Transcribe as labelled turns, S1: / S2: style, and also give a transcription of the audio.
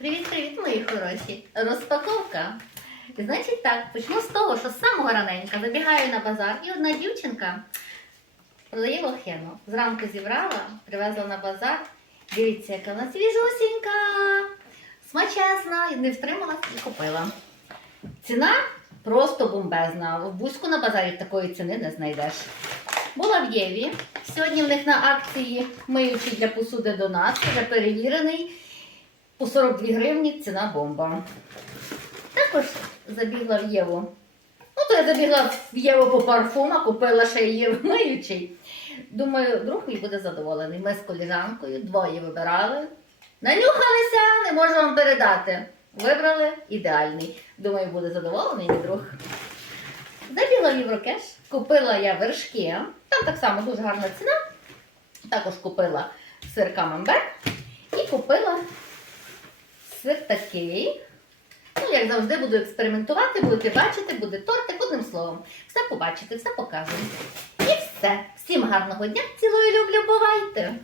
S1: Привіт-привіт, мої хороші! Розпаковка. Значить так, почну з того, що з самого раненька забігаю на базар, і одна дівчинка продає лохину. Зранку зібрала, привезла на базар. Дивіться, яка вона свіжусінька, смачесна, не втрималась і купила. Ціна просто бомбезна. Бузьку на базарі такої ціни не знайдеш. Була в Єві. Сьогодні в них на акції миючий для посуди до нас, вже перевірений. По 42 гривні ціна бомба. Також забігла в Єву. Ну, то я забігла в Єву по парфума, купила ще її миючий. Думаю, друг мій буде задоволений. Ми з коліжанкою двоє вибирали. Нанюхалися, не можу вам передати. Вибрали ідеальний. Думаю, буде задоволений мій друг. Забігла в Єврокеш, купила я вершки. Там так само дуже гарна ціна. Також купила сир камамбер і купила сир такий. Ну, як завжди, буду експериментувати, будете бачити, буде тортик, одним словом. Все побачите, все покажу. І все. Всім гарного дня, цілую, люблю, бувайте!